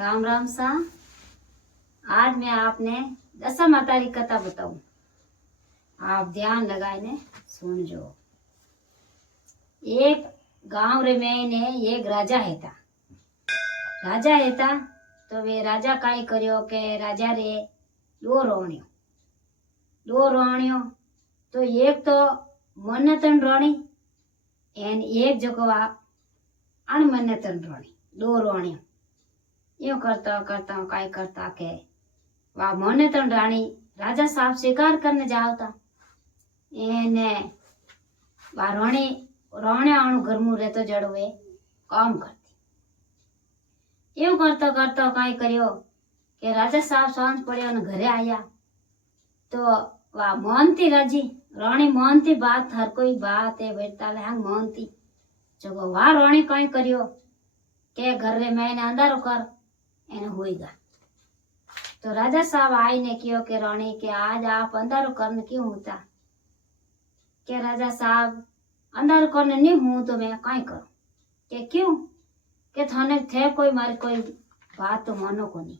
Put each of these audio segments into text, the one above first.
राम राम सा। आज मैं आपने दशम अवतारी कथा बताऊं। आप ध्यान लगाए सुनजो। एक गांव रे में ने एक राजा था तो वे राजा काई करियो के राजा रे दो रोवणियो तो एक तो मन्नतन रोणी एन एक जगह अणमन्नतन रोणी दो रोवणियो यूं करता करता काई करता के वा मन्नतन राणी राजा साहब शिकार करने जावता एने वा रोणी अणु घर में रहतो जड़वे काम करती यूं करता करता काई करियो के राजा साहब सांझ पड़ियो ने घरे आया तो वा मानती राजी राणी मानती बात हर कोई बात है बेटा ले हंग मानती जो वा राणी काई करियो के घर रे मैंने अंधारो कर एने होईगा तो राजा साहब आई ने कियो के राणी के आज आप अंधारो करने क्यों होता के राजा साहब अंधारो करने नहीं हूं तो मैं काई करूं के क्यों के थाने थे कोई मारी कोई बात तो मानो को नहीं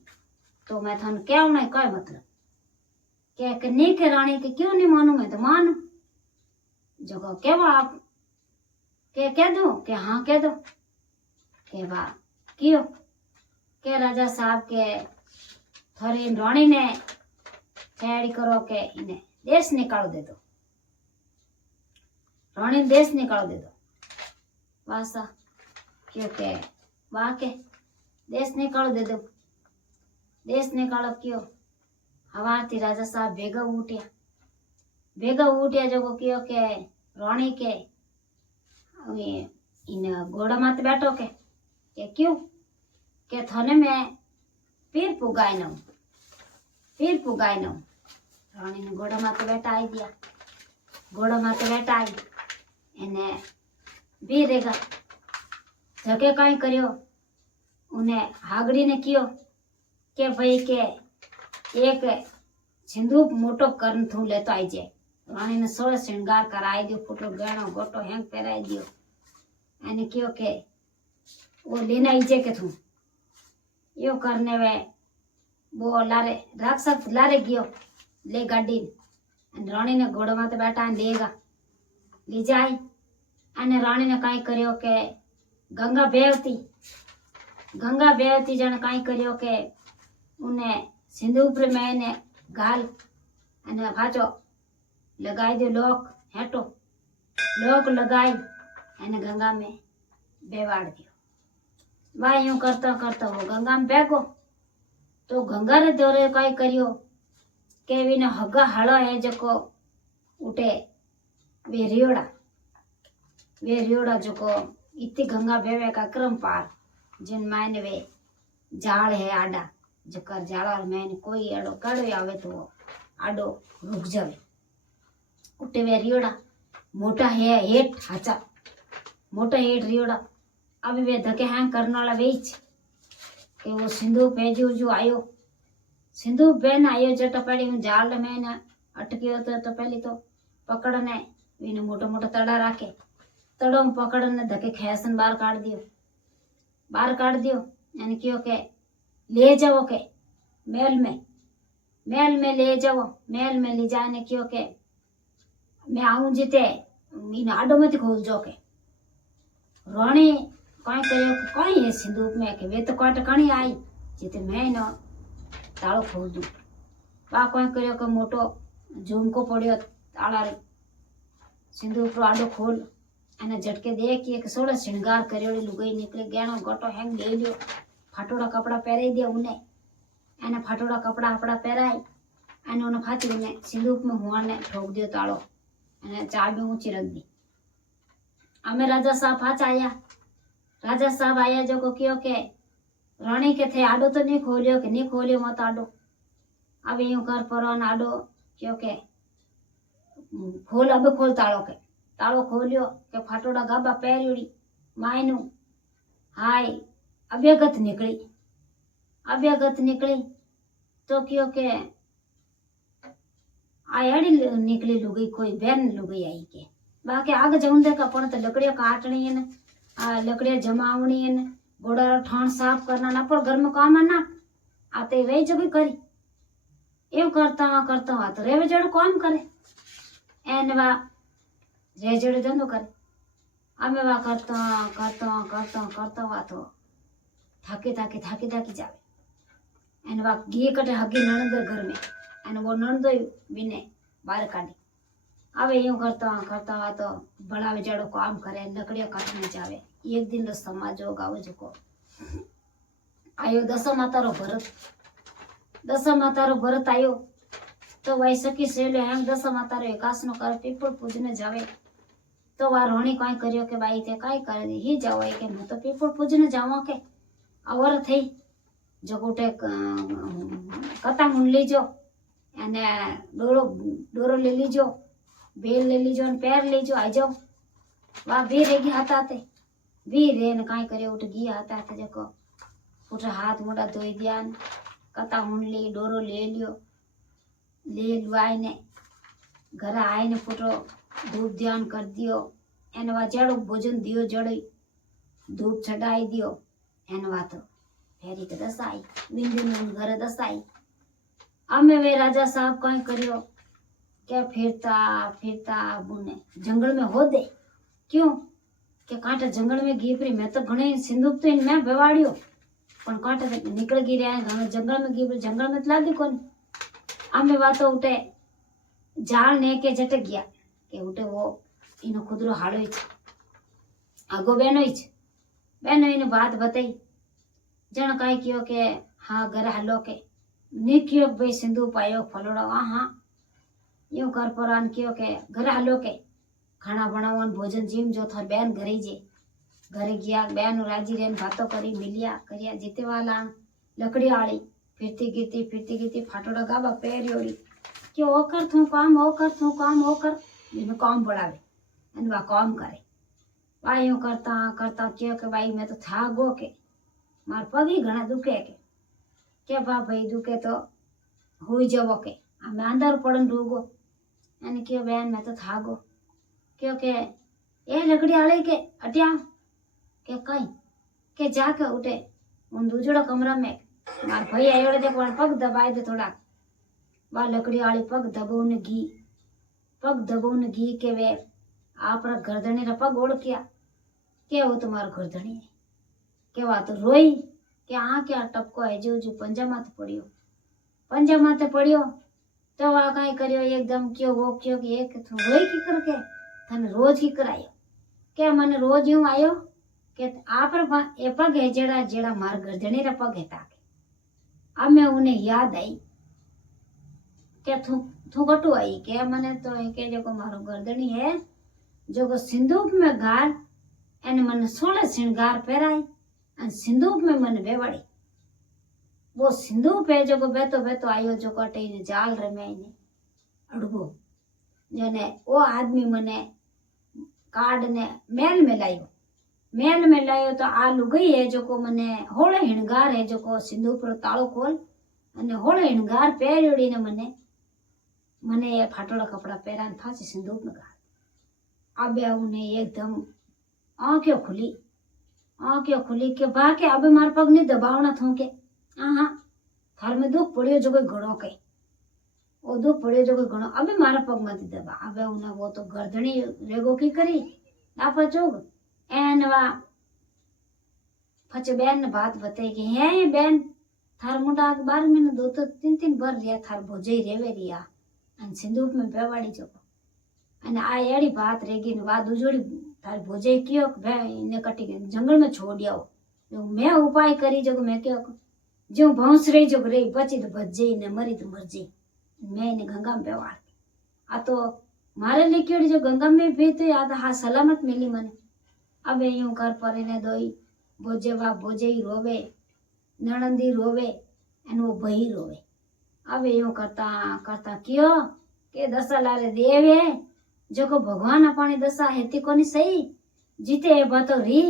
तो मैं थाने क्या नहीं कोई मतलब के नहीं के राणी के क्यों नहीं मानू मैं तो मानू जगह के आप के कह दो के हाँ कह दो के बा क्यों के राजा साहब के थोड़ी राणी ने तैयारी करो के इन्हें देश निकाल दे दो राणी देश निकाल दे दो वासा क्योंकि वहां के देश निकाल दे दो देश निकालो क्यों हवाती राजा साहब भेगा उठिया जो क्यों के राणी के इन घोड़ा मत बैठो के क्यों के थने में फिर पुगाई न राणी ने घोड़ा मत बैठा आई दिया घोड़ा मत बैठा आई एने भी रहेगा जगे कई करियो उन्हें हागड़ी ने कियो के भाई के एक सिंदूक मोटो करन थू लेतो आई जे राणी ने सोलह श्रृंगार कराई दियो फुटो गहनो गोटो हैंग पहराई दियो एने कियो के वो लेना आई जे के थू यो करने वे वो लारे राक्षस लारे गियो ले गाड़ी राणी ने घोड़ा माते बैठा लेगा ले जाई अने राणी ने काई करियो के गंगा बेवती जन काई करियो के उन्हें सिंदूर पर मैंने गाल अने पाछो लगाई दो लोक हेटो लोक लगाई अने गंगा में बेवाड़ दियो वह यूं करता करता वो गंगा में बेगो तो गंगा रे दौरे काई करियो के विने हगा हड़ो है जको उठे वे रियोड़ा जको इतनी गंगा बेवे का क्रम पार जिन मायने वे जाल है आडा जकर जाला मैंने कोई एडो कड़वे आवे तो आडो रुक जावे उठे वे रियोड़ा मोटा है हेठ हाचा मोटा हेठ रियोड़ा अभी वे धके हैंग करने वाला वेच कि वो सिंदूर भेजो जो आयो सिंदूर बहन आयो जट पड़ी हूँ जाल में न अटकी तो पहले तो पकड़ने इन्हें मोटा मोटा तड़ा राखे तड़ो पकड़ने धके खैसन बाहर काट दियो यानी क्यों के ले जाओ के मेल में ले जाओ मेल में ले जाने क्यों के मैं आऊं जीते इन आडो मत खोल जो के राणी कहीं करियो कहीं है सिंदूक में के वे तो काट कणी आई जीते मैं न तालो खोल दूं बा कहीं करियो के मोटो झुमको पड़ियो ताला रे सिंदूक पर आडो खोल अने झटके देख के एक सोलह श्रृंगार करियोड़ी लुगाई निकली गहनो गोटो हैंग ले लियो फाटोड़ा कपड़ा पहराई दिया उन्हें एने फाटोड़ा कपड़ा अपड़ा पहराई अने उन्हें फाती उन्हें सिंदूक में हुआ ने ठोक दियो तालो अने चाबी ऊंची रख दी हमें राजा साहब आया जो को क्यों के रानी के थे आडो तो नहीं खोलियो मत आडो अब यूं कर परो न आडो क्यों के खोल तालो खोलियो के फाटोड़ा गाबा पहरियोड़ी मायनू हाय अभ्यगत निकली तो क्यों के आयाड़ी निकली लुगई कोई बहन लुगई आई के बाकी आगे जाऊं देखा पण तो लकड़ियां काटनी है लकड़ियां जमावनी है घोड़ा ठाण साफ करना ना पर घर में काम है ना आते रही जगह करी एवं करता हुआ तो रेवे जड़ो काम करे एन वा रे जड़ो धंधो करे अमे वा करता हुआ तो थाकी जावे एन वा घी कटे हगी नणंद घर में एन वो नणंदो बिने बाहर काढ़ी अब यूं करता हुआ तो बड़ा बेचारो काम करे लकड़ियां काटने जावे एक दिन रो समाज होगा वो जो आयो दशा माता रो भरत आयो तो वही सखी सेले हेम दशा माता रो एकास नो कर पीपल पूजने जावे तो वा रोणी काई करियो के भाई ते काई करे दे ही जाओ के मैं तो पीपल पूजने जावा के अवर थई जगोटे कथा मुन लीजो अने डोरो ले लीजो बेल ले लीजो अने पैर लीजो आ जाओ वा भी रेगी हाथा ते भी रे ने काई करे उठ गी हाथा ते जको उठ हाथ मोड़ा धोई दियान कथा मुन ली डोरो ले लियो ले लुआई ने घर आए ने फुटो धूप ध्यान कर दियो एन वा जड़ो भोजन दियो जड़ी धूप चढ़ाई दियो एन वा तो फेरी के दस आई बिंदी घर दस आई अमे वे राजा साहब कहीं करियो क्या फिरता बुने जंगल में हो दे क्यों के कांटा जंगल में गी परी मैं तो घणे सिंदूक तो इन मैं बेवाड़ियो पण कांटा निकल गी रहा है जंगल में गी परी जंगल में तो लागी कोनी अमे वातो उठे जाल ने के झटक गया के उठे वो इनो खुदरो हाड़ो आगो बेनो इन बात बताई जन काई कियो के हाँ घर हलो के निकियो भाई सिंधु पायो फलोड़ा हाँ यूं कर परान कियो के घर हलो के खाना बनावन भोजन जीम जो थार बैन घरे जे घरे गया बैन राजी रेन बातों करी मिलिया करिया जीते वाला लकड़ी आली फिरती गिरती फाटोड़ा गाबा पैरियोड़ी कि ओ कर थू काम बिनु काम बढ़ावे अन वा काम करे वा यूं करता क्यों के भाई मैं तो था गो के मार पग ही घना दुखे के क्या भाई दुखे तो हुई जबो के मैं अंदर पड़न डूगो अने क्यों बहन मैं तो था गो क्योंकि ये लकड़ी आले के अटिया के कई के जाके उठे उन दूजड़ा कमरा में मार भाई आयोड़े देख वन पग दबाए दे थोड़ा वा लकड़ी आली पग दबोने घी के वे आप गर्दनी रा पग ओढ़ किया के वो तुम्हारा गर्दनी है के वा तो रोई के आ क्या टपको है जो पंजा माथे पड़ियो तो वा कई करियो एकदम क्यों वो क्यों कि एक तू रोई की करके थने रोज की करायो के मने रोज यूं आयो के आप ए पग है जेड़ा मार गर्दनी रा पग है ताके अब मैं उन्हें याद आई के थू कटू आई के मने तो के जो मारो गर्दनी है जो सिंदूक में गार एने मन 16 श्रृंगार पहराई अन सिंदूक में मन बेवाड़ी वो सिंदूक पे जो बेतो आयो जो कटे ने जाल रमे ने अड़गो जने वो आदमी मने कार्ड ने मेल में लायो तो आ लुगई है जो को मने होळे हिणगार है जो को सिंदूक पर ताळो खोल अने होळे हिणगार पहरियोड़ी ने मने ये फाटोड़ा कपड़ा पहरान फांसी सिंदूक में गार अब उन्हें एकदम आंखें खुली के बाके अबे मार पग नहीं दबावना थो के हाँ थार में दुख पड़ियो जो कोई घणो के वो दुख पड़ियो जो कोई घणो अबे मारा पग मत दबा अबे उन्हें वो तो गर्दनी रेगो की करी आपा चोग एन वा फचे बैन ने बात बताई कि है बैन थार मुंडा 12 महीने 2-3 बार रिया थार भोजई रेवे रिया अन सिंदूक में बेवाड़ी जो अने आ एड़ी बात रेगी ने वा दूजोड़ी थार भोजई कियो भे इने कटी जंगल में छोड़ दियो जो मैं उपाय करी जो मैं क्यों जो भौंस रही जो रही बची तो बच जाई ने मरी तो मर जाई मैं इने गंगा में बेवाड़ आ तो मारे लिक्योड़ी जो गंगा में भी तो याद हाँ सलामत मिली मने अब यूं कर परे ने दोई भोजई रोवे नणंदी रोवे एन वो भई रोवे अब यूं करता क्यों के दशा लारे देवे जो को भगवान अपनी दशा हेती कोनी सही जीते बतो री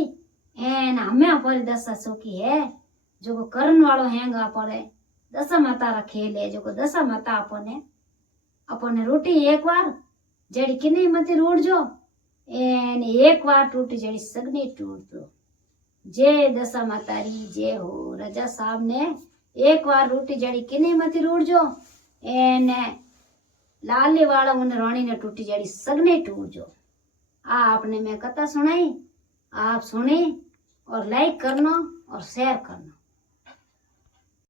एन हमें अपनी दशा सुखी है जो को करण वालो हैंगा पड़े दशा माता रा खेल है जो को दशा माता अपने रोटी एक बार जेड़ी किन्नी मती रूट जो एन एक बार टूटी जेड़ी सगनी टूट दो जय दशा मातारी जय हो। राजा साहब ने एक बार रोटी जड़ी किने मती रूड़ जो एने लाली वाला उन रानी ने टूटी जड़ी सगने टूट जो। आपने मैं कथा सुनाई, आप सुनी और लाइक करना और शेयर करना।